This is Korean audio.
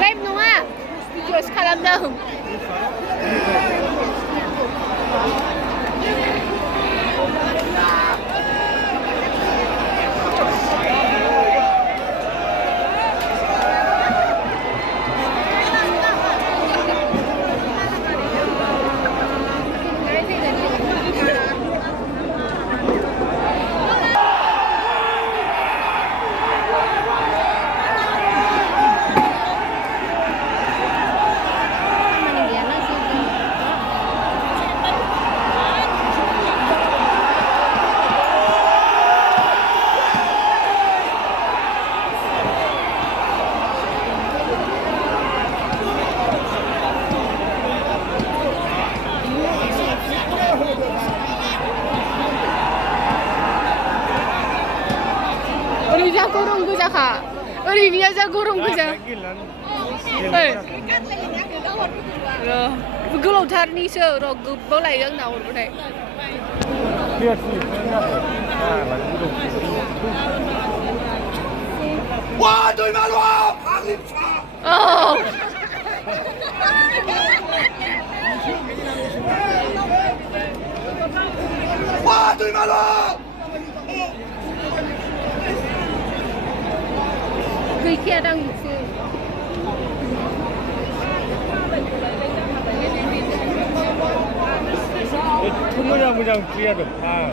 Live nung nga. Videos ka lang daw. 우리 자 고롱 그자 가. 우리 미야 자 고롱 그자. 그걸로 다니서 그 뭐라 이런 나오는 데. 와, 너희 말로 와! 방림차! 어. 와, 너희 말로! Người kia đang bị sự. 통로냐 무장 주의하든 다